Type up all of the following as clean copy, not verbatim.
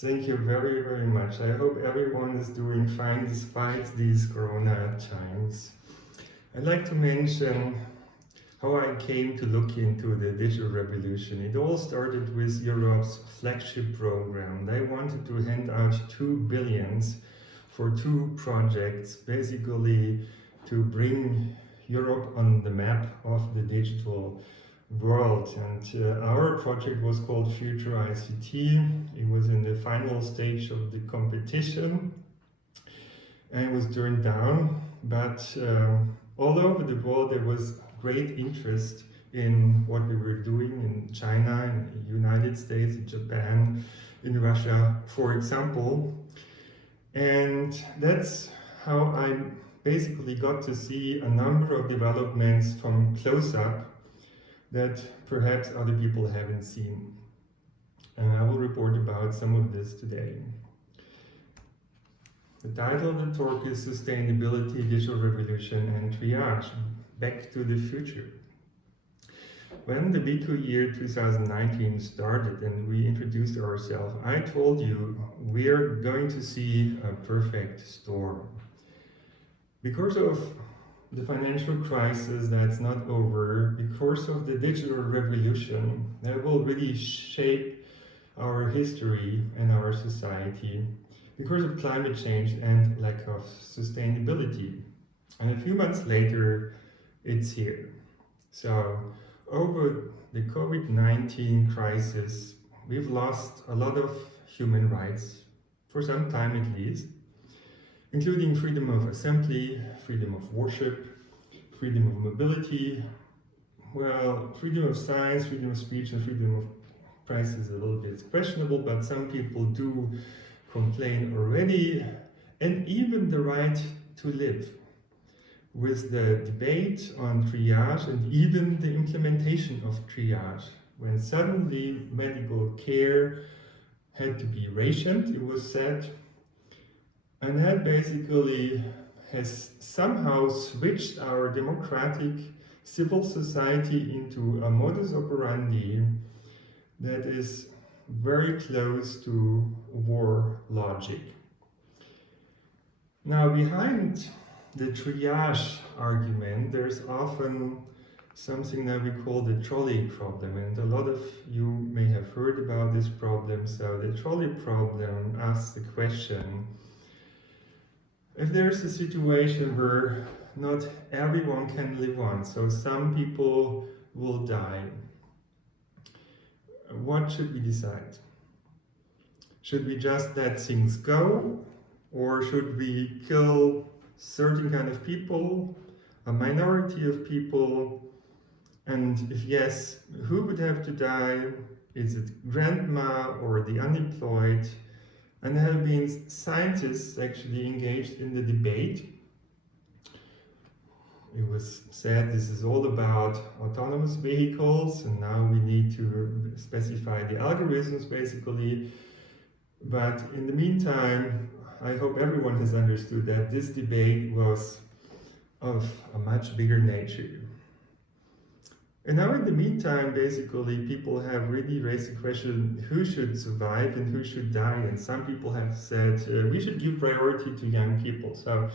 Thank you very, very much. I hope everyone is doing fine despite these corona times. I'd like to mention how I came to look into the digital revolution. It all started with Europe's flagship program. They wanted to hand out 2 billion for 2 projects, basically to bring Europe on the map of the digital world. And our project was called Future ICT. It was in the final stage of the competition and it was turned down, but all over the world there was great interest in what we were doing in China, in the United States, in Japan, in Russia, for example. And that's how I basically got to see a number of developments from close up that perhaps other people haven't seen. And I will report about some of this today. The title of the talk is Sustainability, Digital Revolution and Triage, Back to the Future. When the BQ year 2019 started and we introduced ourselves, I told you we're going to see a perfect storm. Because of the financial crisis that's not over, because of the digital revolution that will really shape our history and our society, because of climate change and lack of sustainability. And a few months later, it's here. So over the COVID-19 crisis, we've lost a lot of human rights, for some time at least, including freedom of assembly, freedom of worship, freedom of mobility, well, freedom of science, freedom of speech, and freedom of press is a little bit questionable, but some people do complain already, and even the right to live. With the debate on triage and even the implementation of triage, when suddenly medical care had to be rationed, it was said, and that basically has somehow switched our democratic civil society into a modus operandi that is very close to war logic. Now, behind the triage argument, there's often something that we call the trolley problem, and a lot of you may have heard about this problem. So the trolley problem asks the question, if there's a situation where not everyone can live on, so some people will die, what should we decide? Should we just let things go, or should we kill certain kind of people, a minority of people? And if yes, who would have to die? Is it grandma or the unemployed? And there have been scientists actually engaged in the debate. It was said this is all about autonomous vehicles, and now we need to specify the algorithms basically. But in the meantime, I hope everyone has understood that this debate was of a much bigger nature. And now in the meantime, basically, people have really raised the question, who should survive and who should die? And some people have said, we should give priority to young people. So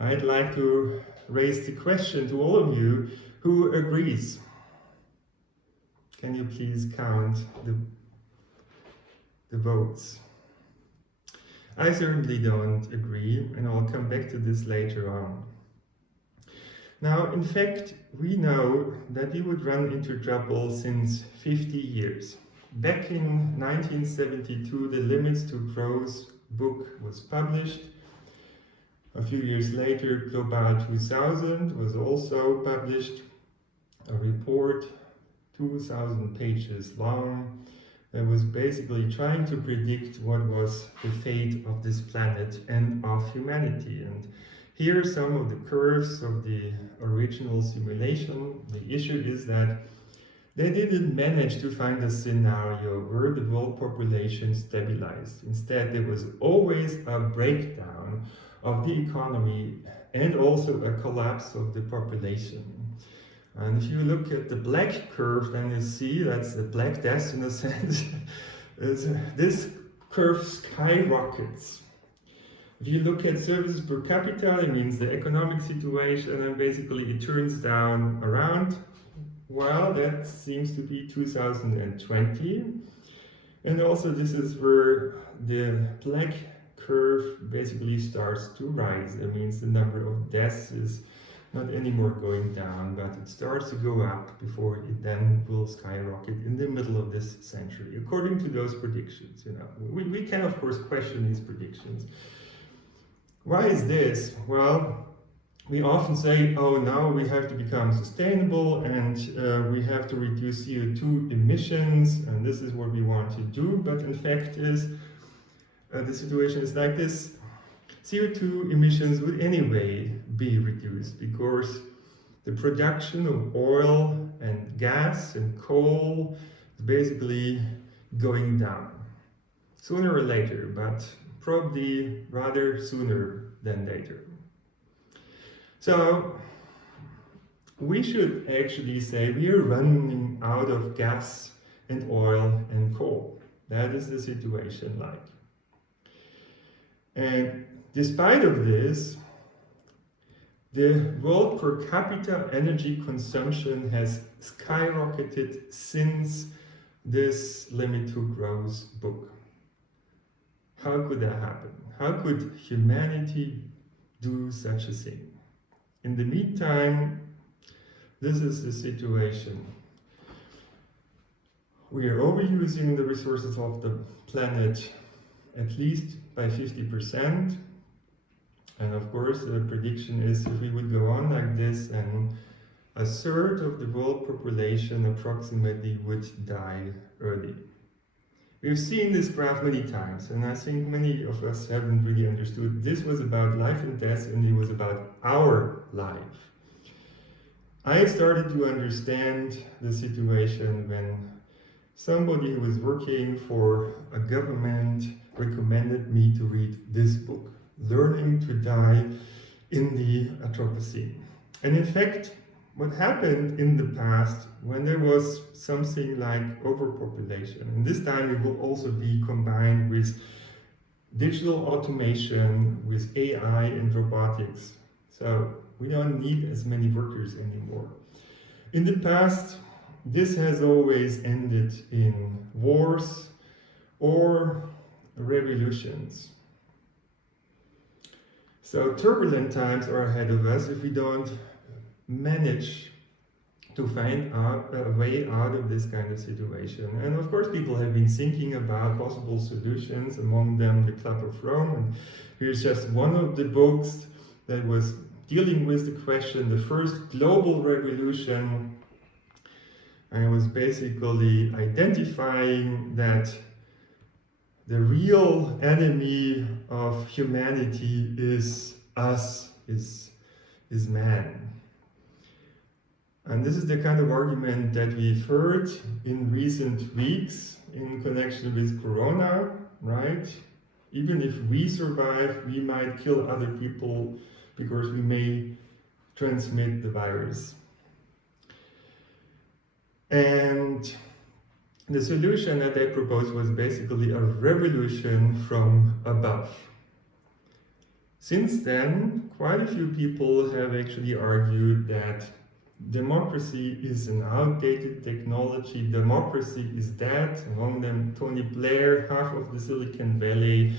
I'd like to raise the question to all of you, who agrees? Can you please count the votes? I certainly don't agree, and I'll come back to this later on. Now, in fact, we know that we would run into trouble since 50 years. Back in 1972, the Limits to Growth book was published. A few years later, Global 2000 was also published, a report 2,000 pages long that was basically trying to predict what was the fate of this planet and of humanity. And here are some of the curves of the original simulation. The issue is that they didn't manage to find a scenario where the world population stabilized. Instead, there was always a breakdown of the economy and also a collapse of the population. And if you look at the black curve, then you see that's the Black Death in a sense. This curve skyrockets. If you look at services per capita, it means the economic situation, and basically it turns down around, well, that seems to be 2020. And also this is where the black curve basically starts to rise. That means the number of deaths is not anymore going down, but it starts to go up before it then will skyrocket in the middle of this century, according to those predictions. We can of course question these predictions. Why is this? Well, we often say, oh, now we have to become sustainable and we have to reduce CO2 emissions, and this is what we want to do. But in fact the situation is like this. CO2 emissions would anyway be reduced because the production of oil and gas and coal is basically going down. Sooner or later, but probably rather sooner than later. So we should actually say we are running out of gas and oil and coal. That is the situation like. And despite of this, the world per capita energy consumption has skyrocketed since this Limit to Growth book. How could that happen? How could humanity do such a thing? In the meantime, this is the situation. We are overusing the resources of the planet at least by 50%. And of course, the prediction is if we would go on like this, and a third of the world population approximately would die early. We've seen this graph many times, and I think many of us haven't really understood. This was about life and death, and it was about our life. I started to understand the situation when somebody who was working for a government recommended me to read this book, Learning to Die in the Anthropocene. And in fact, what happened in the past when there was something like overpopulation, and this time it will also be combined with digital automation, with AI and robotics. So we don't need as many workers anymore. In the past, this has always ended in wars or revolutions. So turbulent times are ahead of us if we don't manage to find a way out of this kind of situation. And of course, people have been thinking about possible solutions, among them the Club of Rome. And here's just one of the books that was dealing with the question, the first global revolution. And it was basically identifying that the real enemy of humanity is us, is man. And this is the kind of argument that we've heard in recent weeks in connection with Corona, right? Even if we survive, we might kill other people because we may transmit the virus. And the solution that they proposed was basically a revolution from above. Since then, quite a few people have actually argued that democracy is an outdated technology, democracy is dead, among them Tony Blair, half of the Silicon Valley,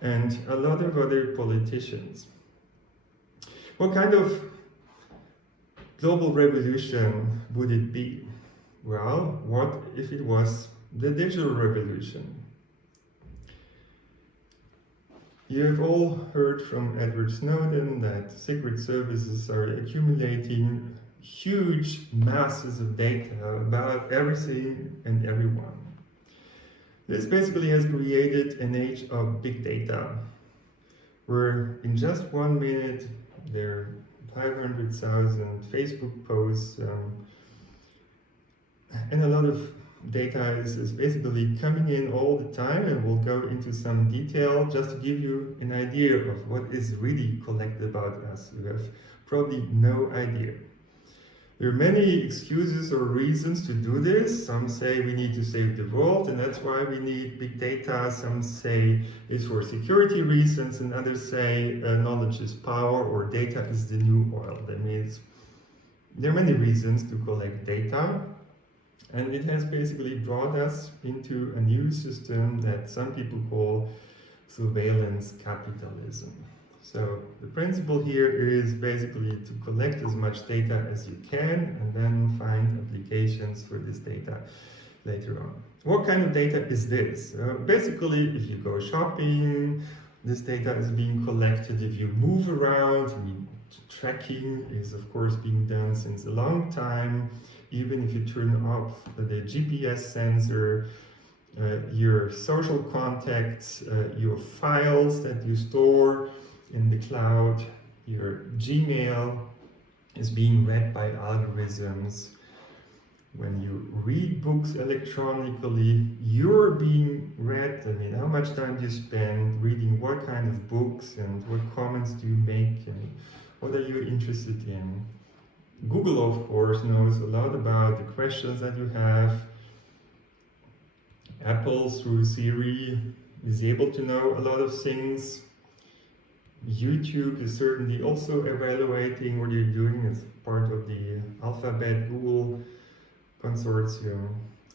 and a lot of other politicians. What kind of global revolution would it be? Well, what if it was the digital revolution? You have all heard from Edward Snowden that secret services are accumulating huge masses of data about everything and everyone. This basically has created an age of big data, where in just 1 minute there are 500,000 Facebook posts, and a lot of data is basically coming in all the time, and we'll go into some detail just to give you an idea of what is really collected about us. You have probably no idea. There are many excuses or reasons to do this. Some say we need to save the world and that's why we need big data. Some say it's for security reasons, and others say knowledge is power or data is the new oil. That means there are many reasons to collect data, and it has basically brought us into a new system that some people call surveillance capitalism. So the principle here is basically to collect as much data as you can and then find applications for this data later on. What kind of data is this? Basically, if you go shopping, this data is being collected. If you move around, tracking is of course being done since a long time. Even if you turn off the GPS sensor, your social contacts, your files that you store in the cloud, your Gmail is being read by algorithms. When you read books electronically, you're being read. I mean, how much time do you spend reading what kind of books and what comments do you make and what are you interested in? Google, of course, knows a lot about the questions that you have. Apple, through Siri, is able to know a lot of things. YouTube is certainly also evaluating what you're doing as part of the Alphabet Google consortium.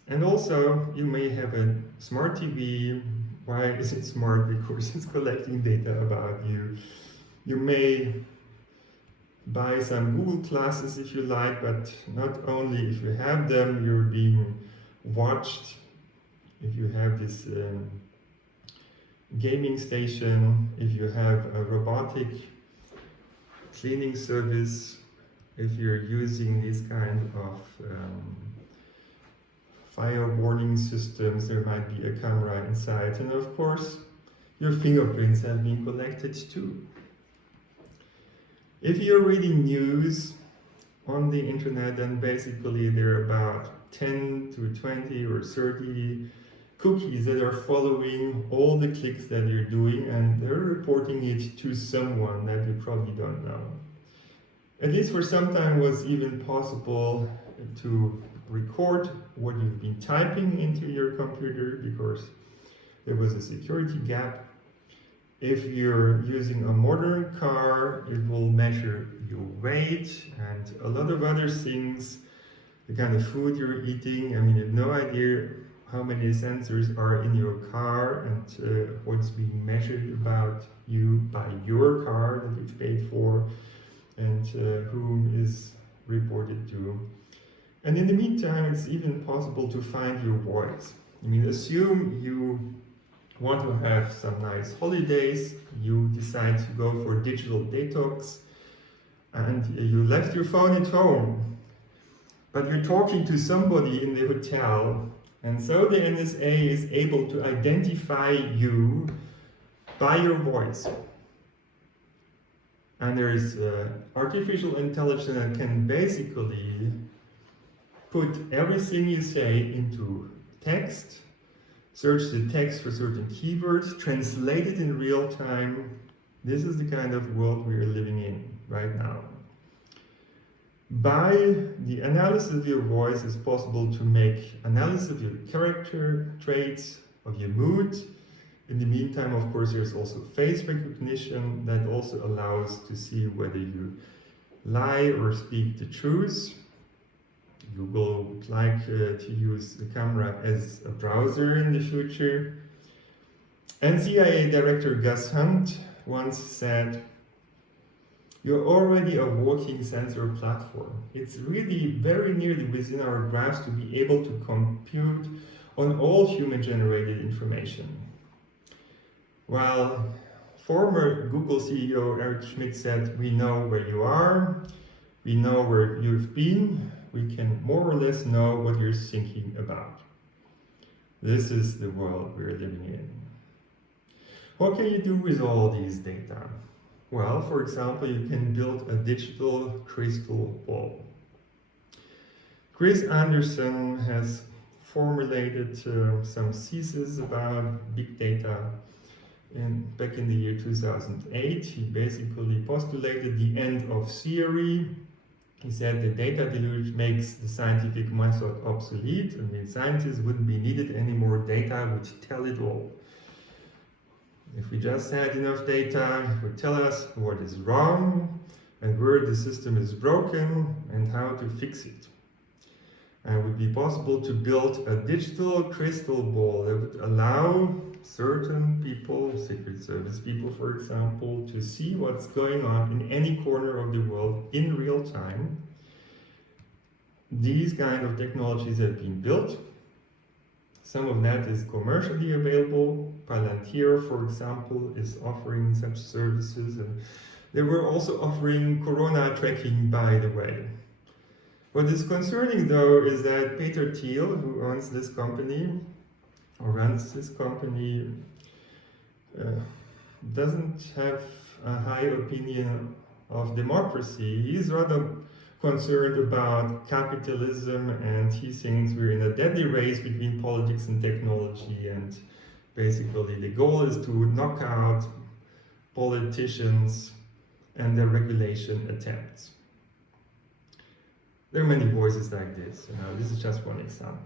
And also, you may have a smart TV. Why is it smart? Because it's collecting data about you. You may buy some Google classes if you like, but not only if you have them, you're being watched. If you have this gaming station, if you have a robotic cleaning service, if you're using this kind of fire warning systems, there might be a camera inside, and of course your fingerprints have been collected too. If you're reading news on the internet, then basically there are about 10 to 20 or 30 cookies that are following all the clicks that you're doing, and they're reporting it to someone that you probably don't know. At least for some time it was even possible to record what you've been typing into your computer because there was a security gap. If you're using a modern car, it will measure your weight and a lot of other things, the kind of food you're eating. I mean, you have no idea how many sensors are in your car and what's being measured about you by your car that you've paid for and whom is reported to. And in the meantime, it's even possible to find your voice. I mean, assume you want to have some nice holidays, you decide to go for digital detox, and you left your phone at home, but you're talking to somebody in the hotel, and so the NSA is able to identify you by your voice. And there is artificial intelligence that can basically put everything you say into text, search the text for certain keywords, translate it in real time. This is the kind of world we are living in right now. By the analysis of your voice, it's possible to make analysis of your character traits, of your mood. In the meantime, of course, there's also face recognition that also allows to see whether you lie or speak the truth. Google would like to use the camera as a browser in the future. And CIA Director Gus Hunt once said, "You're already a walking sensor platform. It's really very nearly within our grasp to be able to compute on all human-generated information." While former Google CEO Eric Schmidt said, "We know where you are, we know where you've been, we can more or less know what you're thinking about." This is the world we're living in. What can you do with all these data? Well, for example, you can build a digital crystal ball. Chris Anderson has formulated some thesis about big data back in the year 2008. He basically postulated the end of theory He said the data deluge makes the scientific method obsolete. I mean, scientists wouldn't be needed anymore. Data would tell it all. If we just had enough data, it would tell us what is wrong and where the system is broken and how to fix it. And it would be possible to build a digital crystal ball that would allow certain people, Secret Service people for example, to see what's going on in any corner of the world in real time. These kind of technologies have been built. Some of that is commercially available. Palantir, for example, is offering such services. And they were also offering corona tracking, by the way. What is concerning, though, is that Peter Thiel, who owns this company, or runs this company, doesn't have a high opinion of democracy. He's rather concerned about capitalism, and he thinks we're in a deadly race between politics and technology, and basically the goal is to knock out politicians and their regulation attempts. There are many voices like this. This is just one example.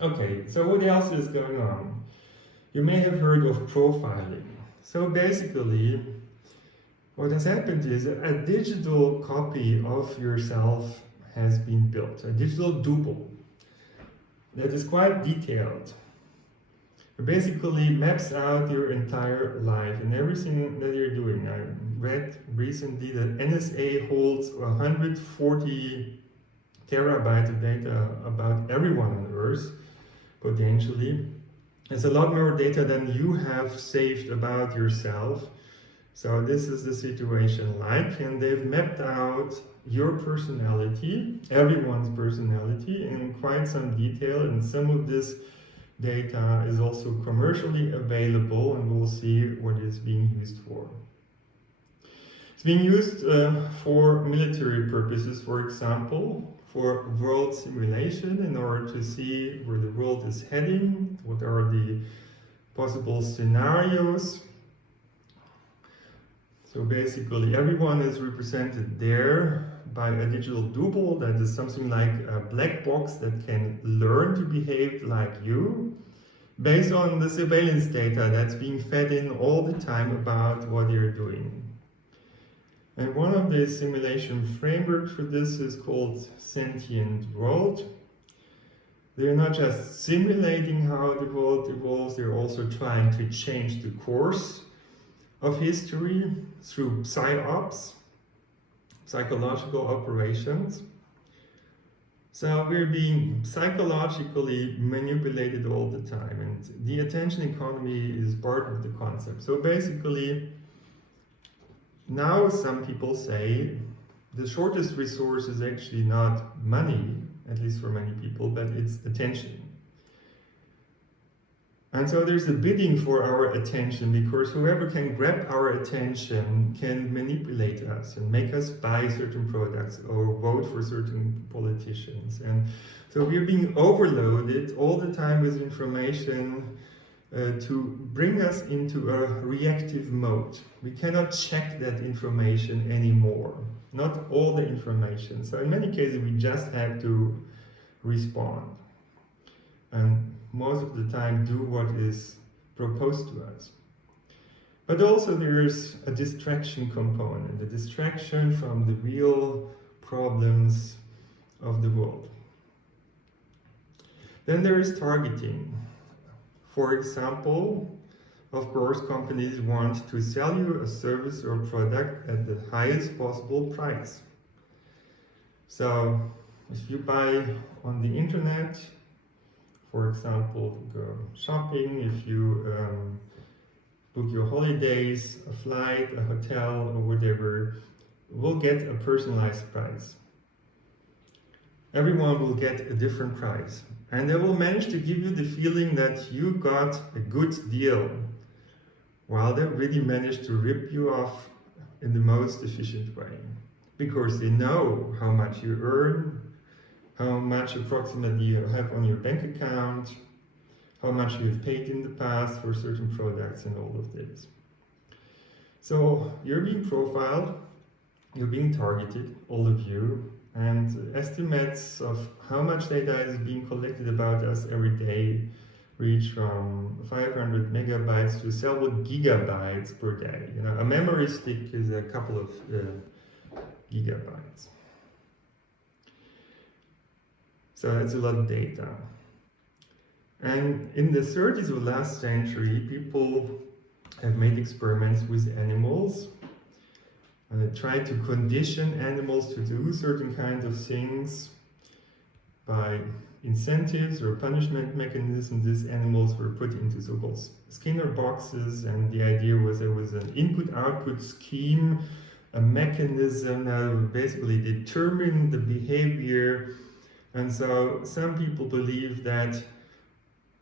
Okay, so what else is going on? You may have heard of profiling. So basically, what has happened is a digital copy of yourself has been built, a digital double that is quite detailed. It basically maps out your entire life and everything that you're doing. I read recently that NSA holds 140 terabytes of data about everyone on Earth, potentially. It's a lot more data than you have saved about yourself. So this is the situation like, and they've mapped out your personality, everyone's personality, in quite some detail, and some of this data is also commercially available, and we'll see what it's being used for. It's being used for military purposes, for example, for world simulation, in order to see where the world is heading, what are the possible scenarios. So basically everyone is represented there by a digital double that is something like a black box that can learn to behave like you based on the surveillance data that's being fed in all the time about what you're doing. And one of the simulation frameworks for this is called Sentient World. They're not just simulating how the world evolves, they're also trying to change the course of history through psyops, psychological operations. So we're being psychologically manipulated all the time, and the attention economy is part of the concept. So basically, now some people say the shortest resource is actually not money, at least for many people, but it's attention. And so there's a bidding for our attention, because whoever can grab our attention can manipulate us and make us buy certain products or vote for certain politicians. And so we're being overloaded all the time with information to bring us into a reactive mode. We cannot check that information anymore, not all the information. So in many cases we just have to respond. And most of the time do what is proposed to us. But also there's a distraction component, a distraction from the real problems of the world. Then there is targeting. For example, of course, companies want to sell you a service or product at the highest possible price. So if you buy on the internet, for example, go shopping, if you book your holidays, a flight, a hotel, or whatever, will get a personalized price. Everyone will get a different price. And they will manage to give you the feeling that you got a good deal, while they really managed to rip you off in the most efficient way. Because they know how much you earn, how much approximately you have on your bank account, how much you have paid in the past for certain products, and all of this. So you're being profiled, you're being targeted, all of you, and estimates of how much data is being collected about us every day reach from 500 megabytes to several gigabytes per day. You know, a memory stick is a couple of gigabytes. So that's a lot of data. And in the 30s of the last century, people have made experiments with animals, tried to condition animals to do certain kinds of things by incentives or punishment mechanisms. These animals were put into so-called Skinner boxes, and the idea was there was an input-output scheme, a mechanism that would basically determine the behavior. And so some people believe that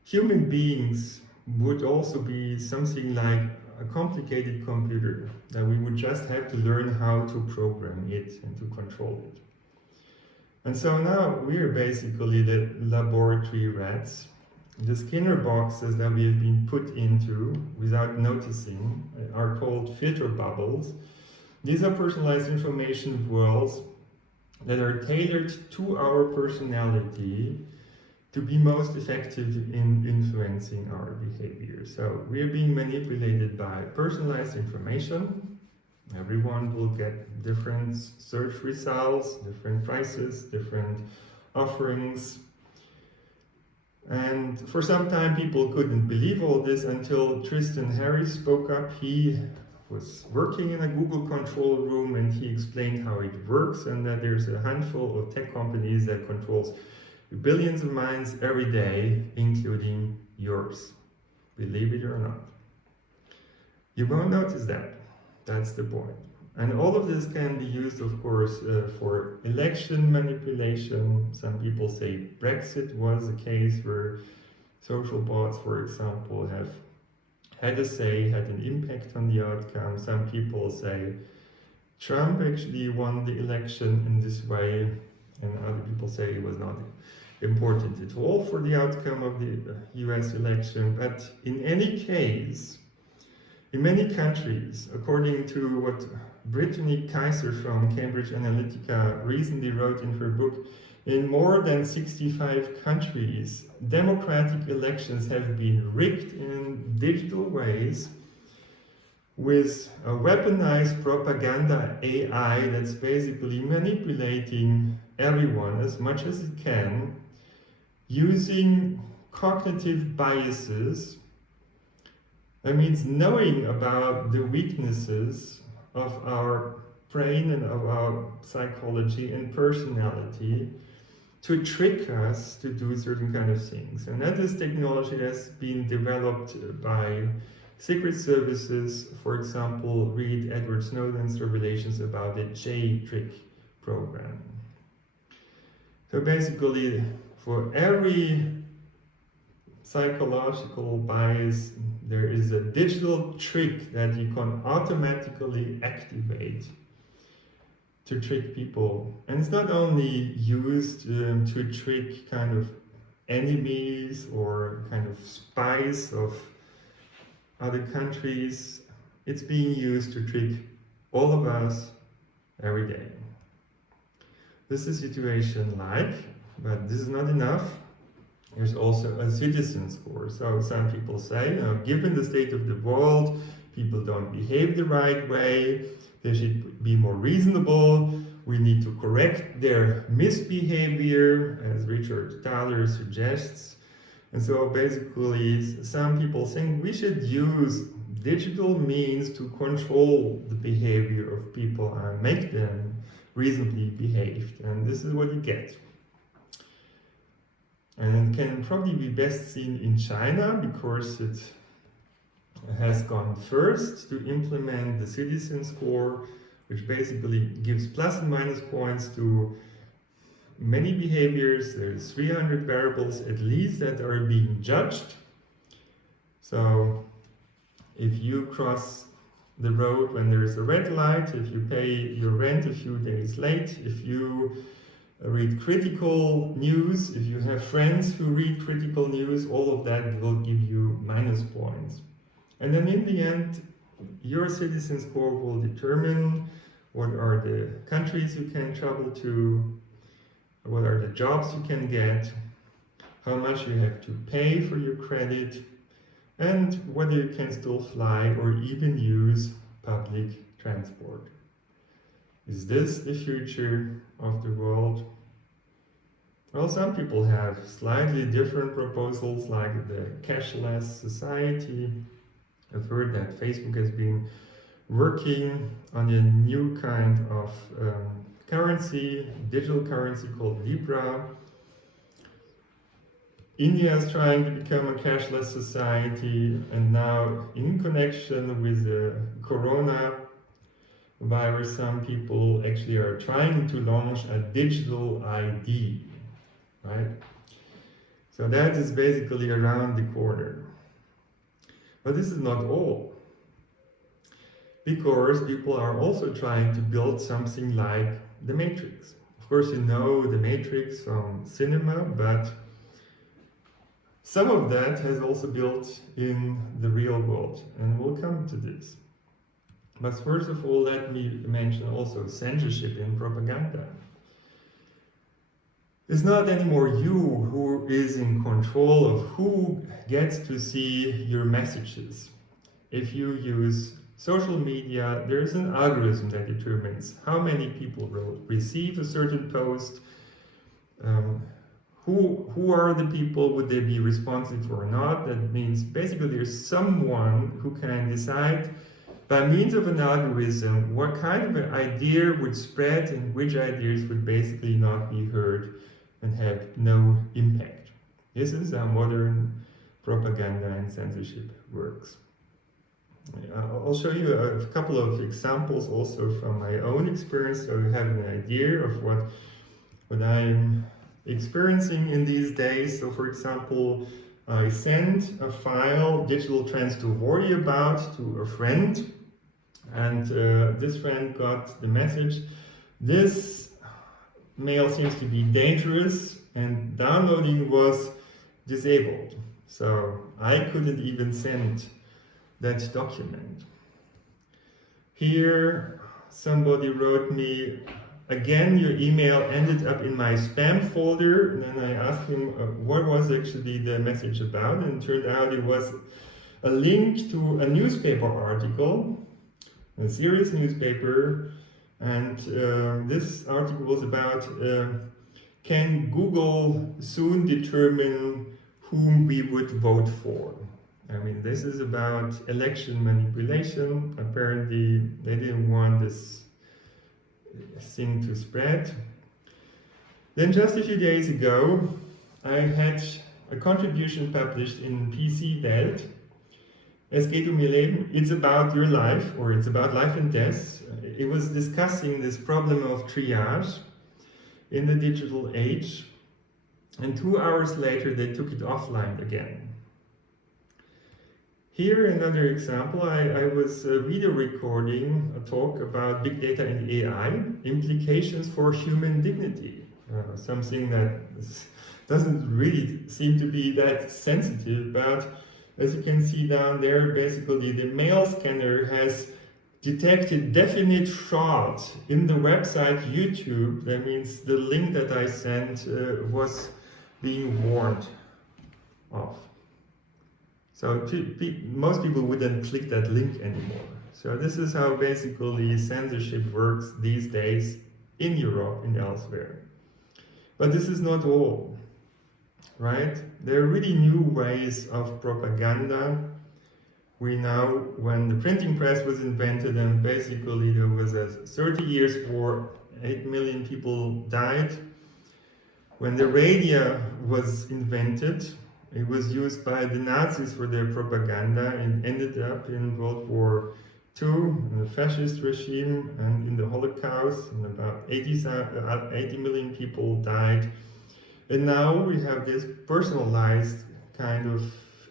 human beings would also be something like a complicated computer, that we would just have to learn how to program it and to control it. And so now we're basically the laboratory rats. The Skinner boxes that we have been put into without noticing are called filter bubbles. These are personalized information worlds that are tailored to our personality to be most effective in influencing our behavior. So we are being manipulated by personalized information. Everyone will get different search results, different prices, different offerings. And for some time people couldn't believe all this until Tristan Harris spoke up. He was working in a Google control room and he explained how it works, and that there's a handful of tech companies that controls billions of minds every day, including yours. Believe it or not. You won't notice that. That's the point. And all of this can be used, of course, for election manipulation. Some people say Brexit was a case where social bots, for example, have had a say, had an impact on the outcome. Some people say Trump actually won the election in this way, and other people say it was not important at all for the outcome of the US election. But in any case, in many countries, according to what Brittany Kaiser from Cambridge Analytica recently wrote in her book, in more than 65 countries, democratic elections have been rigged in digital ways with a weaponized propaganda AI that's basically manipulating everyone as much as it can, using cognitive biases. That means knowing about the weaknesses of our brain and of our psychology and personality to trick us to do certain kind of things. And that is technology that's been developed by secret services. For example, read Edward Snowden's revelations about the J-Trick program. So basically, for every psychological bias, there is a digital trick that you can automatically activate to trick people. And it's not only used to trick kind of enemies or kind of spies of other countries. It's being used to trick all of us every day. This is a situation like, but this is not enough. There's also a citizen score. So some people say, given the state of the world, people don't behave the right way, they should be more reasonable, we need to correct their misbehavior, as Richard Thaler suggests. And so basically, some people think we should use digital means to control the behavior of people and make them reasonably behaved. And this is what you get. And it can probably be best seen in China because it has gone first to implement the citizen score, which basically gives plus and minus points to many behaviors. There's 300 variables at least that are being judged. So if you cross the road when there is a red light, if you pay your rent a few days late, if you read critical news, if you have friends who read critical news, all of that will give you minus points. And then in the end, your citizen score will determine what are the countries you can travel to, what are the jobs you can get, how much you have to pay for your credit, and whether you can still fly or even use public transport. Is this the future of the world? Well, some people have slightly different proposals, like the Cashless Society. I've heard that Facebook has been working on a new kind of currency, digital currency called Libra. India is trying to become a cashless society, and now in connection with the corona virus, some people actually are trying to launch a digital ID, right? So that is basically around the corner. But this is not all, because people are also trying to build something like the Matrix. Of course, you know the Matrix from cinema, but some of that has also built in the real world, and we'll come to this. But first of all, let me mention also censorship and propaganda. It's not anymore you who is in control of who gets to see your messages. If you use social media, there's an algorithm that determines how many people will receive a certain post, who are the people, would they be responsive or not. That means basically there's someone who can decide by means of an algorithm what kind of an idea would spread and which ideas would basically not be heard and have no impact. This is how modern propaganda and censorship works. I'll show you a couple of examples also from my own experience, so you have an idea of what I'm experiencing in these days. So for example, I sent a file, Digital Trends to Worry About, to a friend, and this friend got the message: this mail seems to be dangerous, and downloading was disabled. So I couldn't even send that document. Here somebody wrote me, again your email ended up in my spam folder, and then I asked him what was actually the message about, and it turned out it was a link to a newspaper article, a serious newspaper, and this article was about can Google soon determine whom we would vote for. I mean, this is about election manipulation. Apparently they didn't want this thing to spread. Then just a few days ago, I had a contribution published in PC Welt. Es geht Ihr Leben. It's about your life, or it's about life and death. It was discussing this problem of triage in the digital age. And 2 hours later, they took it offline again. Here, another example, I was video recording a talk about big data and AI, implications for human dignity, something that doesn't really seem to be that sensitive, but as you can see down there, basically the mail scanner has detected definite fraud in the website YouTube. That means the link that I sent was being warned off. So most people wouldn't click that link anymore. So this is how basically censorship works these days in Europe and elsewhere. But this is not all, right? There are really new ways of propaganda. We know when the printing press was invented, and basically there was a 30 years war, 8 million people died. When the radio was invented, it was used by the Nazis for their propaganda and ended up in World War II, in the fascist regime, and in the Holocaust, and about 80 million people died. And now we have this personalized kind of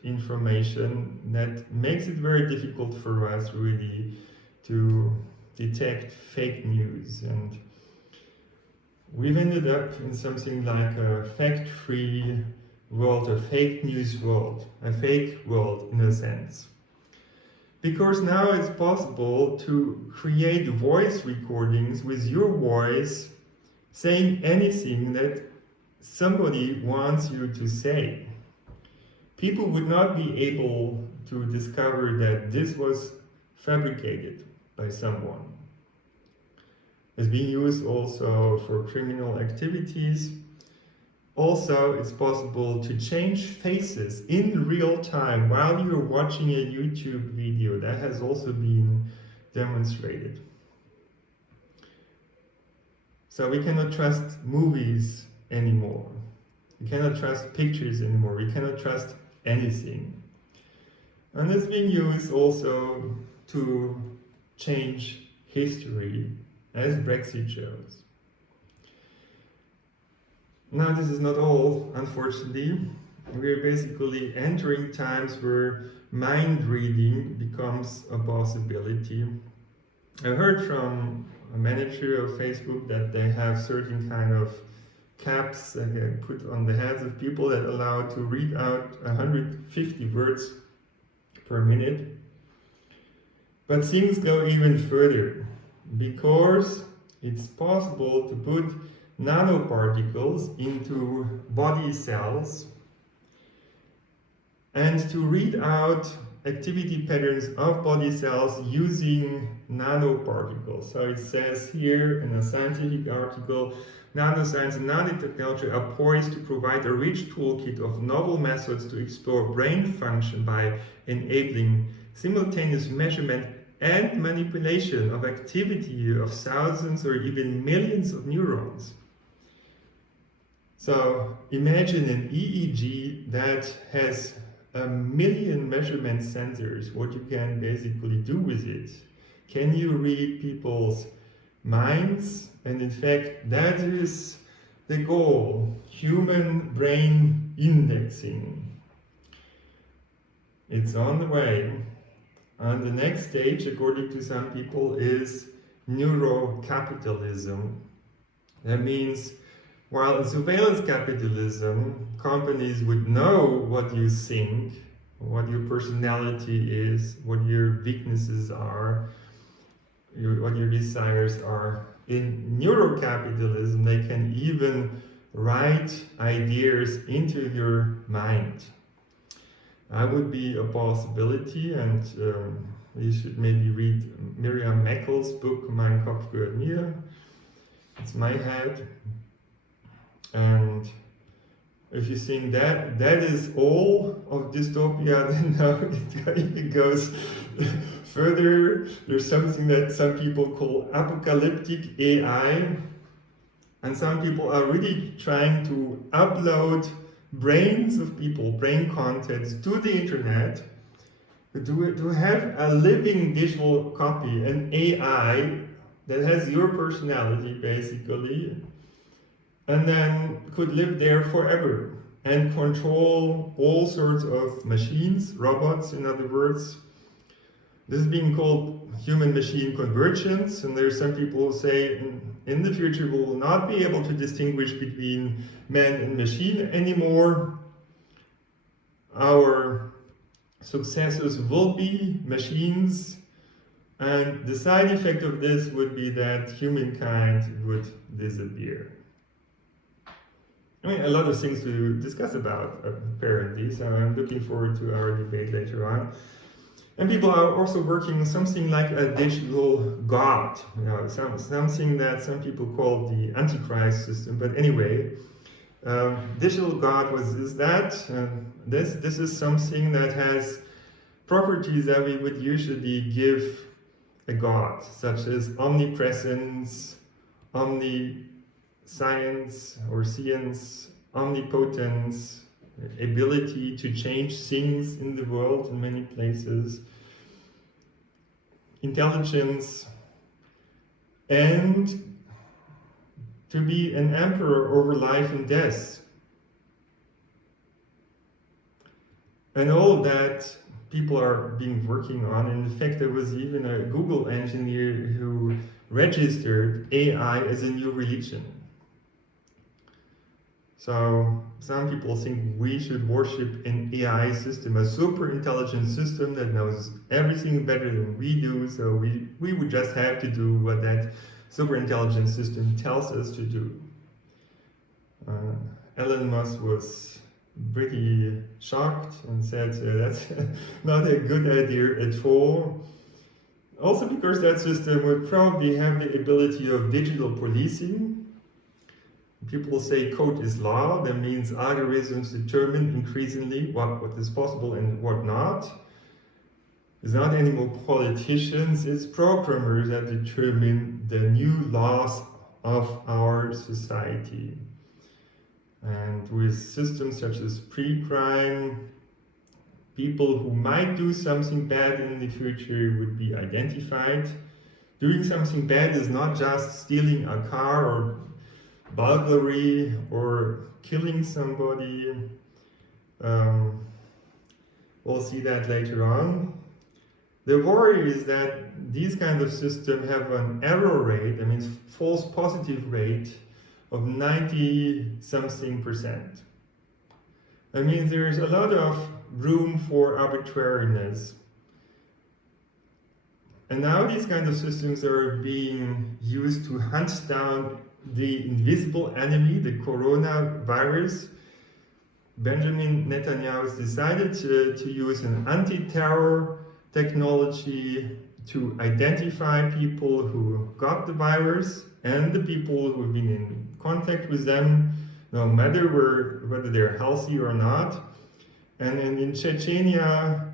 information that makes it very difficult for us really to detect fake news. And we've ended up in something like a fact-free world, a fake news world, a fake world in a sense. Because now it's possible to create voice recordings with your voice saying anything that somebody wants you to say. People would not be able to discover that this was fabricated by someone. It's being used also for criminal activities. Also, it's possible to change faces in real time while you're watching a YouTube video. That has also been demonstrated. So we cannot trust movies anymore. We cannot trust pictures anymore. We cannot trust anything. And it's being used also to change history, as Brexit shows. Now, this is not all, unfortunately. We're basically entering times where mind reading becomes a possibility. I heard from a manager of Facebook that they have certain kind of caps that they put on the heads of people that allow to read out 150 words per minute. But things go even further, because it's possible to put nanoparticles into body cells and to read out activity patterns of body cells using nanoparticles. So it says here in a scientific article, nanoscience and nanotechnology are poised to provide a rich toolkit of novel methods to explore brain function by enabling simultaneous measurement and manipulation of activity of thousands or even millions of neurons. So imagine an EEG that has 1 million measurement sensors, what you can basically do with it. Can you read people's minds? And in fact, that is the goal, human brain indexing. It's on the way. And the next stage, according to some people, is neurocapitalism. That means, while in surveillance capitalism, companies would know what you think, what your personality is, what your weaknesses are, what your desires are. In neurocapitalism, they can even write ideas into your mind. That would be a possibility, and you should maybe read Miriam Meckel's book, Mein Kopf gehört mir. It's my head. And if you think that is all of dystopia, then no, it goes further. There's something that some people call apocalyptic AI, and some people are really trying to upload brains of people, brain contents to the internet, to have a living digital copy, an AI that has your personality basically, and then could live there forever and control all sorts of machines, robots in other words. This is being called human-machine convergence, and there's some people who say in the future we will not be able to distinguish between man and machine anymore. Our successors will be machines, and the side effect of this would be that humankind would disappear. I mean, a lot of things to discuss about, apparently, so I'm looking forward to our debate later on. And people are also working on something like a digital god, something that some people call the Antichrist system. But anyway, digital god this is something that has properties that we would usually give a god, such as omnipresence, omniscience or science, omnipotence, ability to change things in the world in many places, intelligence, and to be an emperor over life and death. And all of that people are working on. And in fact, there was even a Google engineer who registered AI as a new religion. So some people think we should worship an AI system, a super intelligent system that knows everything better than we do, so we would just have to do what that super intelligent system tells us to do. Elon Musk was pretty shocked and said that's not a good idea at all. Also because that system would probably have the ability of digital policing. People say code is law, that means algorithms determine increasingly what is possible and what not. It's not anymore politicians, it's programmers that determine the new laws of our society. And with systems such as pre-crime, people who might do something bad in the future would be identified. Doing something bad is not just stealing a car or burglary or killing somebody. We'll see that later on. The worry is that these kinds of systems have an error rate, that means false positive rate, of 90-something%. That means there's a lot of room for arbitrariness. And now these kinds of systems are being used to hunt down the invisible enemy, the coronavirus. Benjamin Netanyahu has decided to use an anti-terror technology to identify people who got the virus and the people who have been in contact with them, no matter whether they're healthy or not. And in Chechnya,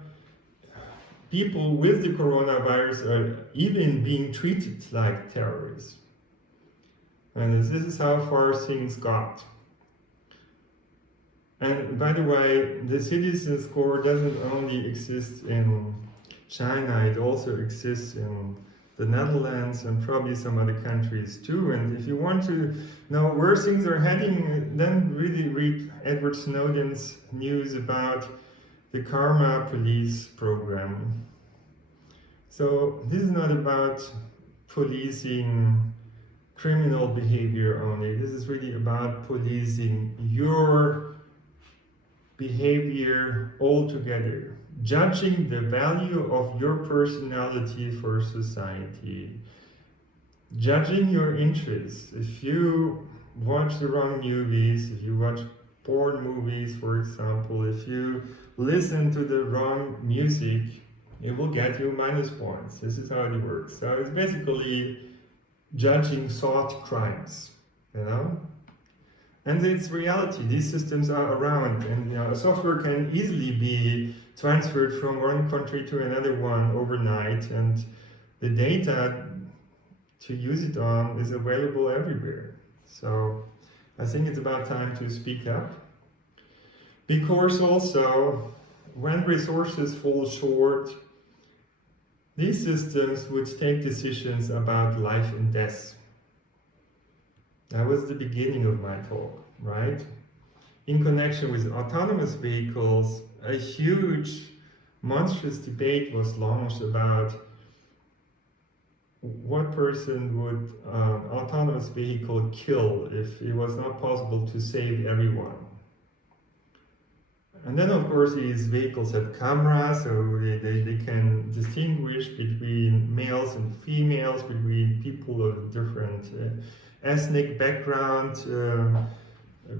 people with the coronavirus are even being treated like terrorists. And this is how far things got. And by the way, the citizen score doesn't only exist in China, it also exists in the Netherlands and probably some other countries too. And if you want to know where things are heading, then really read Edward Snowden's news about the Karma Police program. So this is not about policing criminal behavior only. This is really about policing your behavior altogether, judging the value of your personality for society, judging your interests. If you watch the wrong movies, if you watch porn movies, for example, if you listen to the wrong music, it will get you minus points. This is how it works. So it's basically judging thought crimes, you know? And it's reality. These systems are around, and software can easily be transferred from one country to another one overnight, and the data to use it on is available everywhere. So I think it's about time to speak up. Because also, when resources fall short, these systems would take decisions about life and death. That was the beginning of my talk, right? In connection with autonomous vehicles, a huge, monstrous debate was launched about what person would an autonomous vehicle kill if it was not possible to save everyone. And then, of course, these vehicles have cameras, so they can distinguish between males and females, between people of different ethnic background,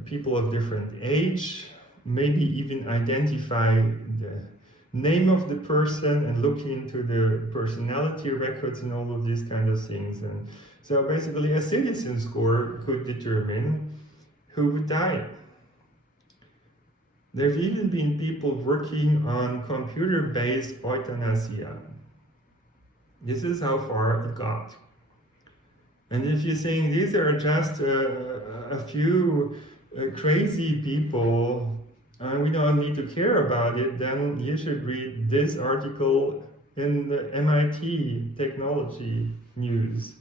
people of different age, maybe even identify the name of the person and look into the personality records and all of these kind of things. And so basically a citizen score could determine who would die. There have even been people working on computer-based euthanasia. This is how far it got. And if you're saying these are just a few crazy people and we don't need to care about it, then you should read this article in the MIT technology news.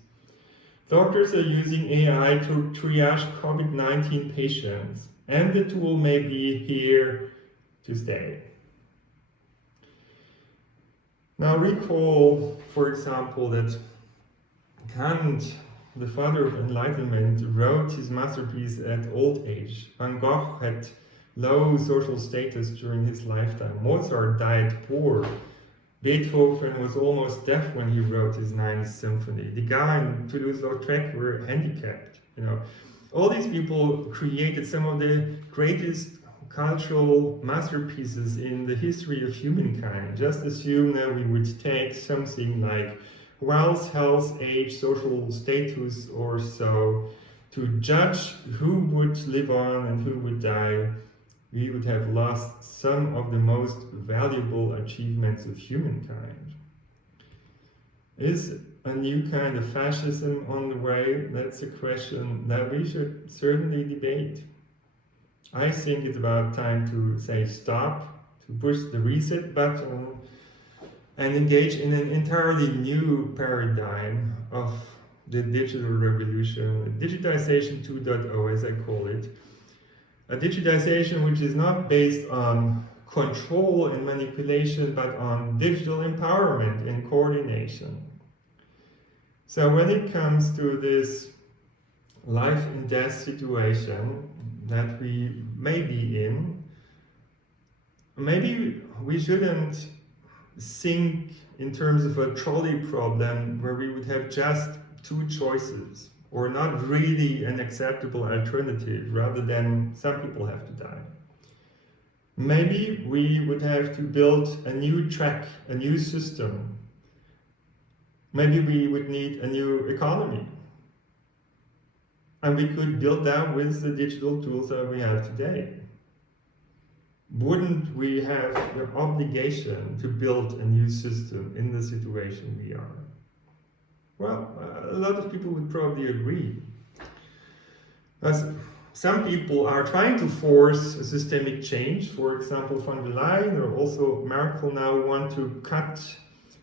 Doctors are using AI to triage COVID-19 patients, and the tool may be here to stay. Now recall, for example, that Kant the father of enlightenment, wrote his masterpiece at old age. Van Gogh had low social status during his lifetime. Mozart died poor. Beethoven was almost deaf when he wrote his Ninth Symphony. Degas and Toulouse-Lautrec were handicapped. All these people created some of the greatest cultural masterpieces in the history of humankind. Just assume that we would take something like wealth, health, age, social status or so to judge who would live on and who would die. We would have lost some of the most valuable achievements of humankind. Is a new kind of fascism on the way? That's a question that we should certainly debate. I think it's about time to say stop, to push the reset button, and engage in an entirely new paradigm of the digital revolution, digitization 2.0 as I call it. A digitization which is not based on control and manipulation, but on digital empowerment and coordination. So when it comes to this life and death situation that we may be in, maybe we shouldn't think in terms of a trolley problem where we would have just two choices, or not really an acceptable alternative, rather than some people have to die. Maybe we would have to build a new track, a new system. Maybe we would need a new economy. And we could build that with the digital tools that we have today. Wouldn't we have the obligation to build a new system in the situation we are? Well, a lot of people would probably agree. As some people are trying to force a systemic change. For example, von der Leyen or also Merkel now want to cut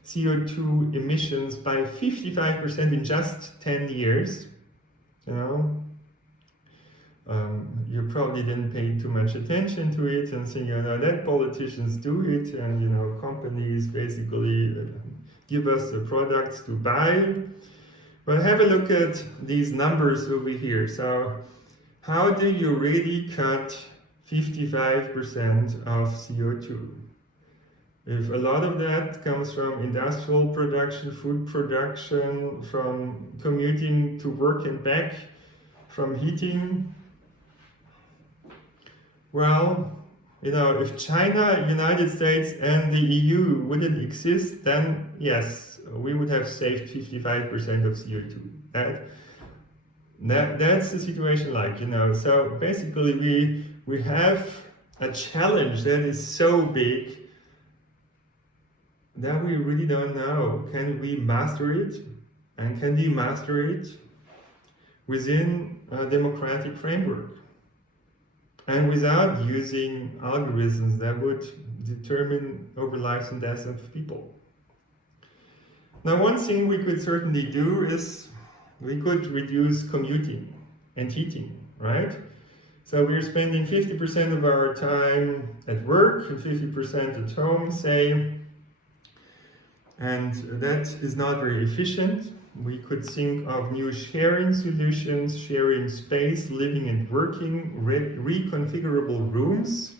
CO2 emissions by 55% in just 10 years. You probably didn't pay too much attention to it and think, let politicians do it, and companies basically give us the products to buy. But have a look at these numbers over here. So how do you really cut 55% of CO2? If a lot of that comes from industrial production, food production, from commuting to work and back, from heating, well, if China, United States and the EU wouldn't exist, then yes, we would have saved 55% of CO2. That's the situation So basically we have a challenge that is so big that we really don't know. Can we master it? And can we master it within a democratic framework? And without using algorithms that would determine over lives and deaths of people. Now, one thing we could certainly do is we could reduce commuting and heating, right? So we're spending 50% of our time at work and 50% at home, say, and that is not very efficient. We could think of new sharing solutions, sharing space, living and working, reconfigurable rooms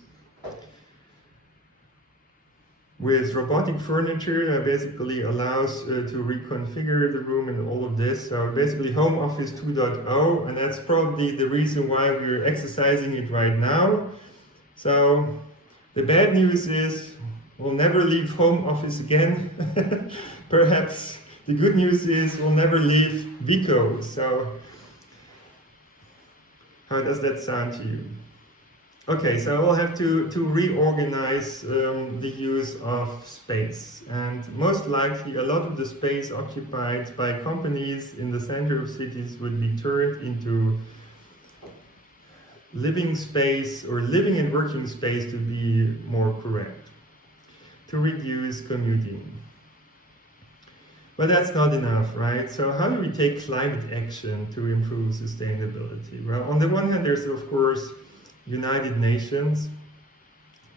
with robotic furniture that basically allows to reconfigure the room and all of this. So basically home office 2.0, and that's probably the reason why we're exercising it right now. So the bad news is we'll never leave home office again. Perhaps the good news is we'll never leave Vico. So how does that sound to you? Okay, so we'll have to reorganize the use of space. And most likely a lot of the space occupied by companies in the center of cities would be turned into living space, or living and working space to be more correct, to reduce commuting. But that's not enough, right? So how do we take climate action to improve sustainability? Well, on the one hand, there's of course United Nations,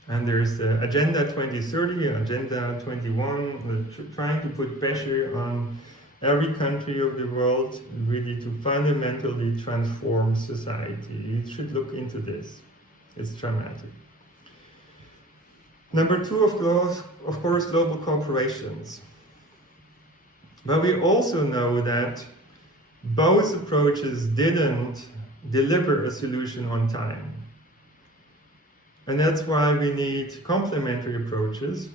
and there's Agenda 2030, Agenda 21, trying to put pressure on every country of the world, really to fundamentally transform society. You should look into this. It's dramatic. Number two, of course, global corporations. But we also know that both approaches didn't deliver a solution on time. And that's why we need complementary approaches.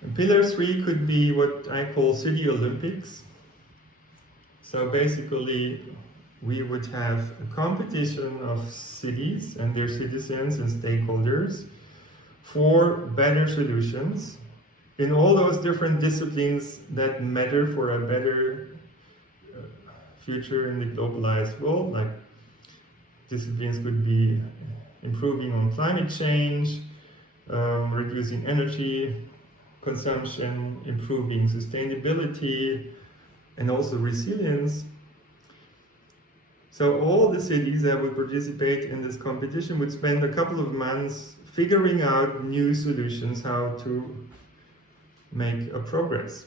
And pillar 3 could be what I call city Olympics. So basically, we would have a competition of cities and their citizens and stakeholders for better solutions in all those different disciplines that matter for a better future in the globalized world. Like disciplines could be improving on climate change, reducing energy consumption, improving sustainability, and also resilience. So all the cities that would participate in this competition would spend a couple of months figuring out new solutions, how to make a progress.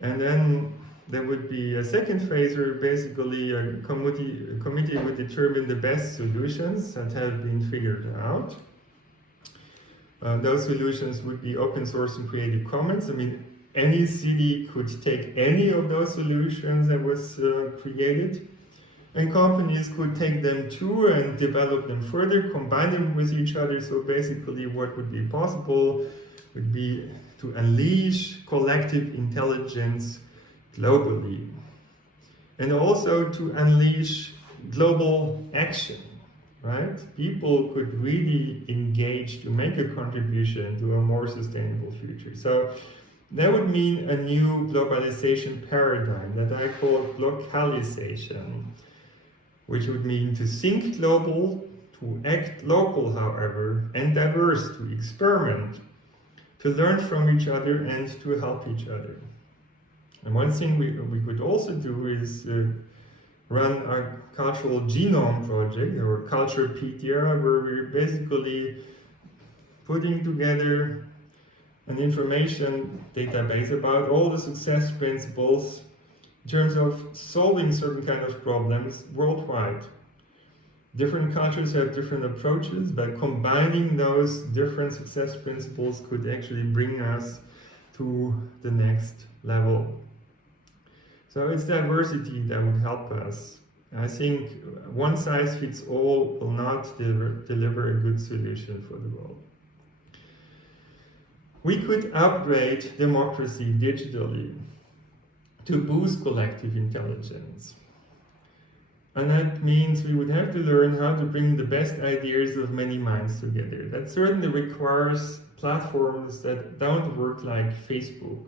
And then there would be a second phase where basically a committee would determine the best solutions that have been figured out. Those solutions would be open source and Creative Commons. I mean, any city could take any of those solutions that was created, and companies could take them too and develop them further, combine them with each other. So basically what would be possible would be to unleash collective intelligence globally, and also to unleash global action, right? People could really engage to make a contribution to a more sustainable future. So that would mean a new globalization paradigm that I call localization, which would mean to think global, to act local, however, and diverse, to experiment, to learn from each other and to help each other. And one thing we could also do is run a cultural genome project, or Culturepedia, where we're basically putting together an information database about all the success principles in terms of solving certain kind of problems worldwide. Different cultures have different approaches, but combining those different success principles could actually bring us to the next level. So it's diversity that would help us. I think one size fits all will not deliver a good solution for the world. We could upgrade democracy digitally to boost collective intelligence. And that means we would have to learn how to bring the best ideas of many minds together. That certainly requires platforms that don't work like Facebook,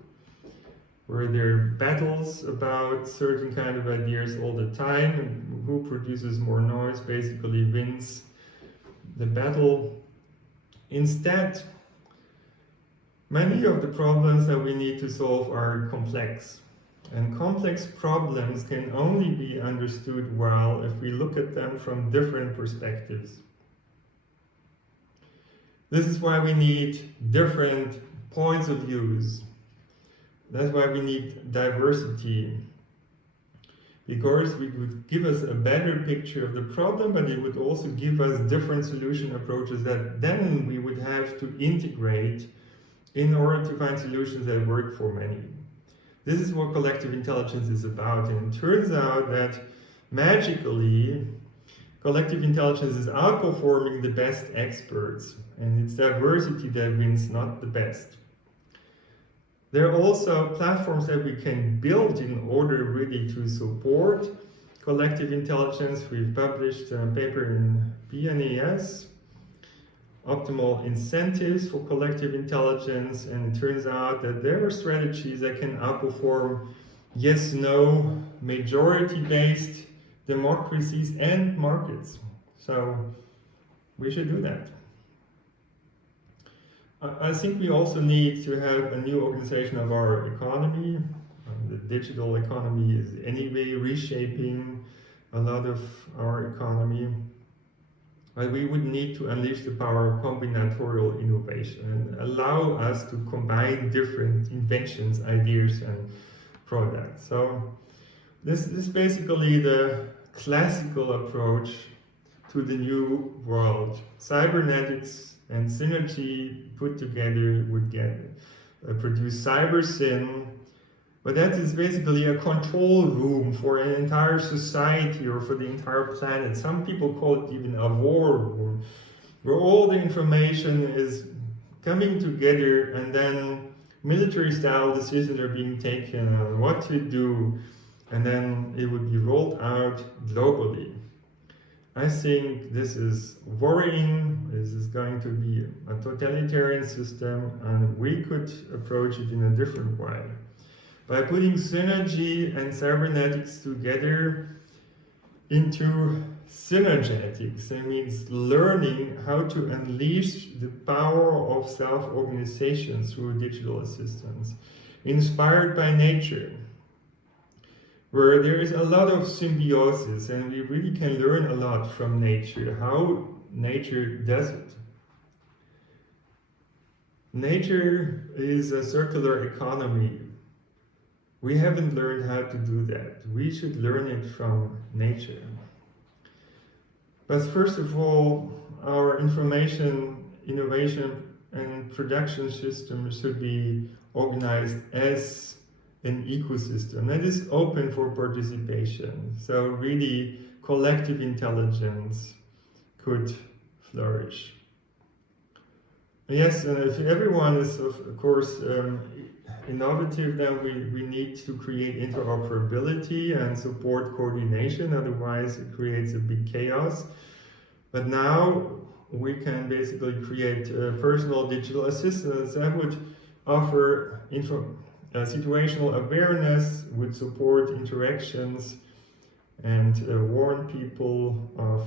where there are battles about certain kind of ideas all the time, and who produces more noise basically wins the battle. Instead, many of the problems that we need to solve are complex. And complex problems can only be understood well if we look at them from different perspectives. This is why we need different points of views. That's why we need diversity, because it would give us a better picture of the problem, but it would also give us different solution approaches that then we would have to integrate in order to find solutions that work for many. This is what collective intelligence is about, and it turns out that magically collective intelligence is outperforming the best experts, and it's diversity that wins, not the best. There are also platforms that we can build in order really to support collective intelligence. We've published a paper in PNAS, Optimal Incentives for Collective Intelligence, and it turns out that there are strategies that can outperform yes-no majority-based democracies and markets. So we should do that. I think we also need to have a new organization of our economy. The digital economy is anyway reshaping a lot of our economy. But we would need to unleash the power of combinatorial innovation and allow us to combine different inventions, ideas, and products. So this is basically the classical approach to the new world. Cybernetics and synergy put together would produce cyber sin, but that is basically a control room for an entire society or for the entire planet. Some people call it even a war room, where all the information is coming together and then military-style decisions are being taken on what to do, and then it would be rolled out globally. I think this is worrying. This is going to be a totalitarian system, and we could approach it in a different way. By putting synergy and cybernetics together into synergetics, that means learning how to unleash the power of self-organization through digital assistance, inspired by nature, where there is a lot of symbiosis, and we really can learn a lot from nature, how nature does it. Nature is a circular economy. We haven't learned how to do that. We should learn it from nature. But first of all, our information, innovation, and production system should be organized as an ecosystem that is open for participation. So really, collective intelligence could flourish. Yes, and if everyone is, of course, innovative, then we need to create interoperability and support coordination, otherwise it creates a big chaos. But now we can basically create personal digital assistants that would offer situational awareness, would support interactions, and warn people of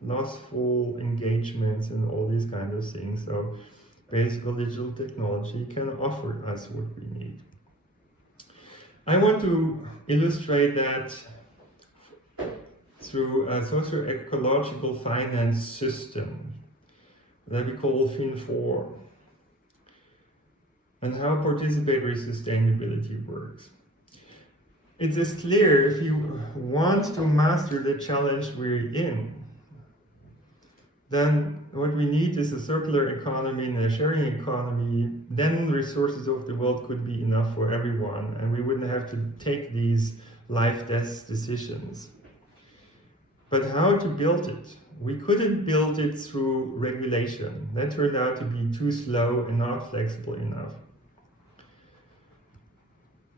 lustful engagements and all these kind of things. So basic digital technology can offer us what we need. I want to illustrate that through a socio-ecological finance system that we call Fin4, and how participatory sustainability works. It is clear, if you want to master the challenge we're in, then what we need is a circular economy and a sharing economy. Then resources of the world could be enough for everyone, and we wouldn't have to take these life-death decisions. But how to build it? We couldn't build it through regulation. That turned out to be too slow and not flexible enough.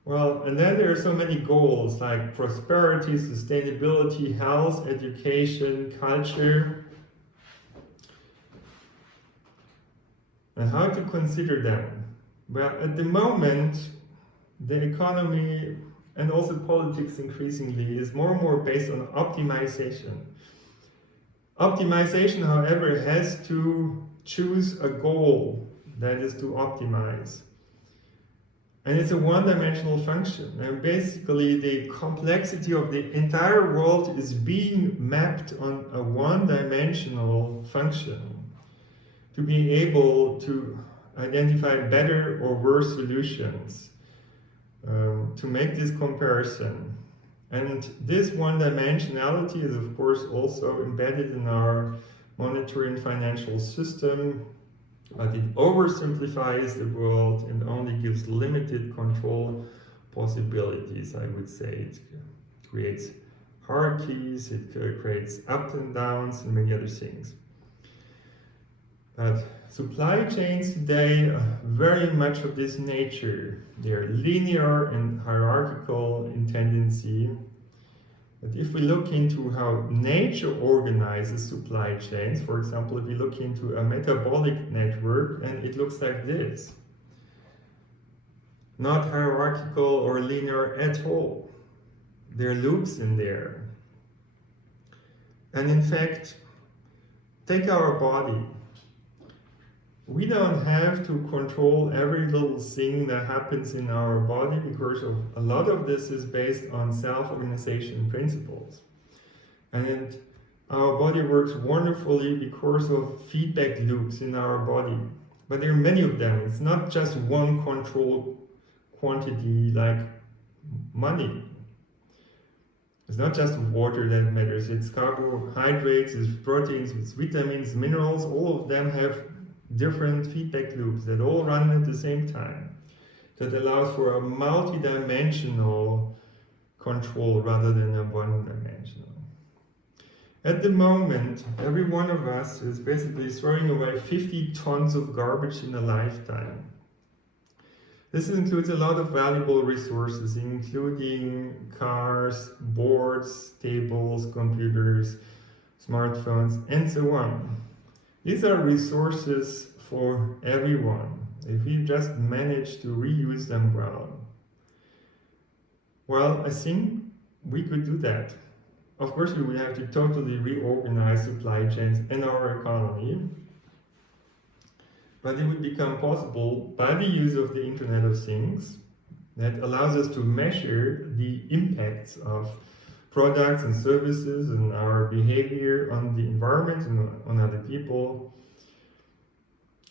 Well, and then there are so many goals like prosperity, sustainability, health, education, culture. And how to consider them? Well, at the moment, the economy and also politics increasingly is more and more based on optimization. Optimization, however, has to choose a goal that is to optimize. And it's a one-dimensional function. And basically, the complexity of the entire world is being mapped on a one-dimensional function to be able to identify better or worse solutions, to make this comparison. And this one-dimensionality is, of course, also embedded in our monetary and financial system, but it oversimplifies the world and only gives limited control possibilities, I would say. It creates hierarchies, it creates ups and downs, and many other things. But supply chains today are very much of this nature. They're linear and hierarchical in tendency. But if we look into how nature organizes supply chains, for example, if we look into a metabolic network, and it looks like this. Not hierarchical or linear at all. There are loops in there. And in fact, take our body. We don't have to control every little thing that happens in our body because a lot of this is based on self-organization principles. And Our body works wonderfully because of feedback loops in our body. But there are many of them. It's not just one control quantity like money. It's not just water that matters. It's carbohydrates, it's proteins, it's vitamins, minerals. All of them have different feedback loops that all run at the same time. That allows for a multi-dimensional control rather than a one-dimensional. At the moment, every one of us is basically throwing away 50 tons of garbage in a lifetime. This includes a lot of valuable resources, including cars, boards, tables, computers, smartphones, and so on. These are resources for everyone, if we just manage to reuse them well. Well, I think we could do that. Of course, we would have to totally reorganize supply chains and our economy, but it would become possible by the use of the Internet of Things that allows us to measure the impacts of products and services and our behavior on the environment and on other people,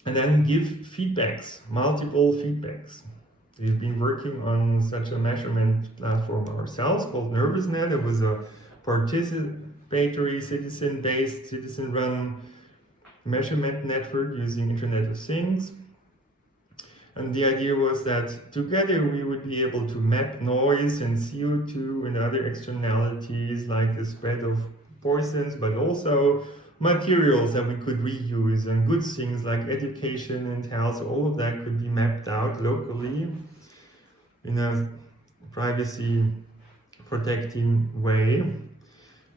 and then give feedbacks, multiple feedbacks. We've been working on such a measurement platform ourselves called NervousNet. It was a participatory, citizen-based, citizen-run measurement network using Internet of Things. And the idea was that together we would be able to map noise and CO2 and other externalities like the spread of poisons, but also materials that we could reuse, and good things like education and health. All of that could be mapped out locally in a privacy protecting way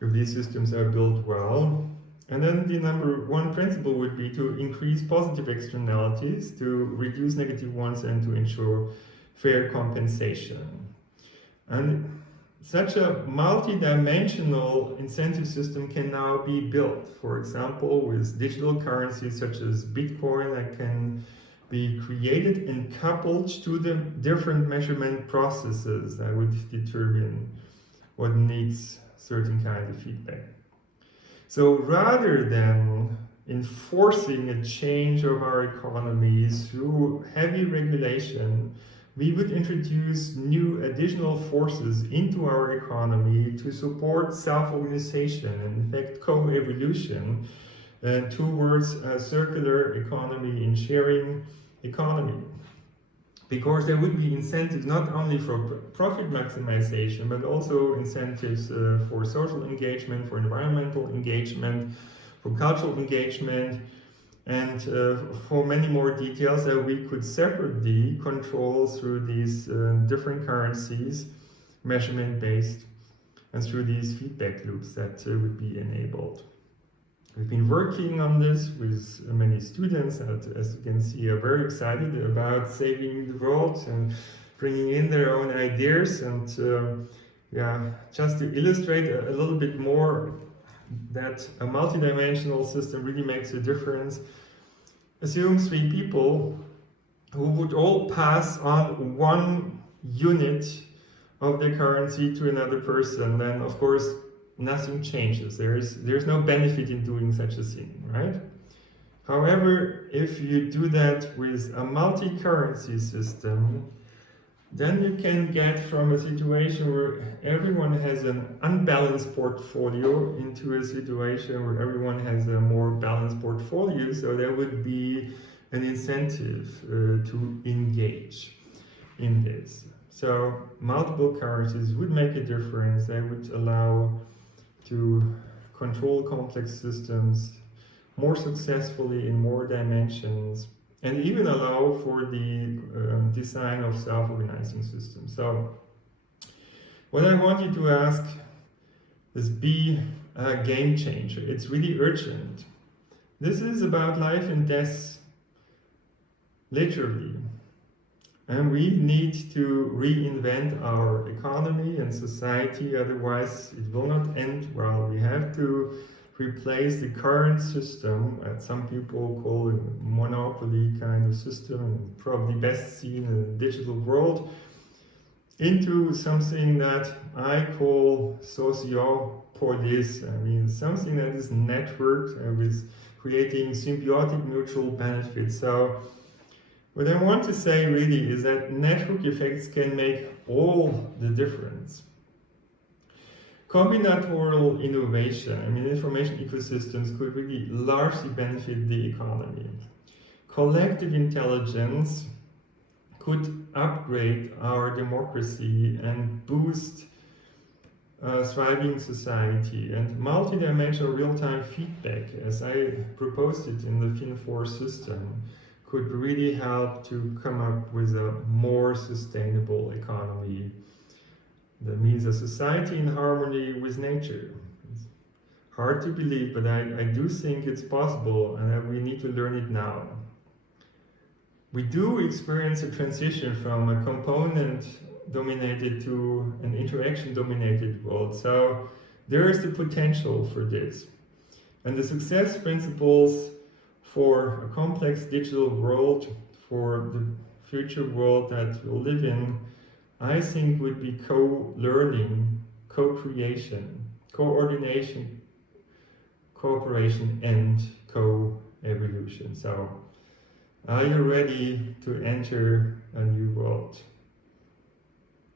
if these systems are built well. And then the number one principle would be to increase positive externalities, to reduce negative ones, and to ensure fair compensation. And such a multi-dimensional incentive system can now be built. For example, with digital currencies such as Bitcoin that can be created and coupled to the different measurement processes that would determine what needs certain kind of feedback. So rather than enforcing a change of our economies through heavy regulation, we would introduce new additional forces into our economy to support self-organization and in fact co-evolution towards a circular economy and sharing economy. Because there would be incentives not only for profit maximization, but also incentives for social engagement, for environmental engagement, for cultural engagement, and for many more details that we could separately control through these different currencies, measurement-based, and through these feedback loops that would be enabled. We've been working on this with many students, and as you can see, are very excited about saving the world and bringing in their own ideas. And just to illustrate a little bit more that a multidimensional system really makes a difference, assume 3 people who would all pass on 1 unit of their currency to another person. Then, of course, nothing changes. There's no benefit in doing such a thing, right? However, if you do that with a multi-currency system, then you can get from a situation where everyone has an unbalanced portfolio into a situation where everyone has a more balanced portfolio. So there would be an incentive to engage in this. So multiple currencies would make a difference. They would allow to control complex systems more successfully in more dimensions, and even allow for the design of self-organizing systems. So what I want you to ask is, be a game changer. It's really urgent. This is about life and death, literally. And we need to reinvent our economy and society, otherwise it will not end well. We have to replace the current system, that some people call a monopoly kind of system, probably best seen in the digital world, into something that I call socio polis, I mean, something that is networked with creating symbiotic mutual benefits. So what I want to say really is that network effects can make all the difference. Combinatorial innovation, I mean, information ecosystems could really largely benefit the economy. Collective intelligence could upgrade our democracy and boost thriving society, and multidimensional real-time feedback, as I proposed it in the Fin4 system, could really help to come up with a more sustainable economy. That means a society in harmony with nature. It's hard to believe, but I do think it's possible, and that we need to learn it now. We do experience a transition from a component-dominated to an interaction-dominated world, so there is the potential for this. And the success principles for a complex digital world, for the future world that we'll live in, I think would be co-learning, co-creation, coordination, cooperation, and co-evolution. So, are you ready to enter a new world?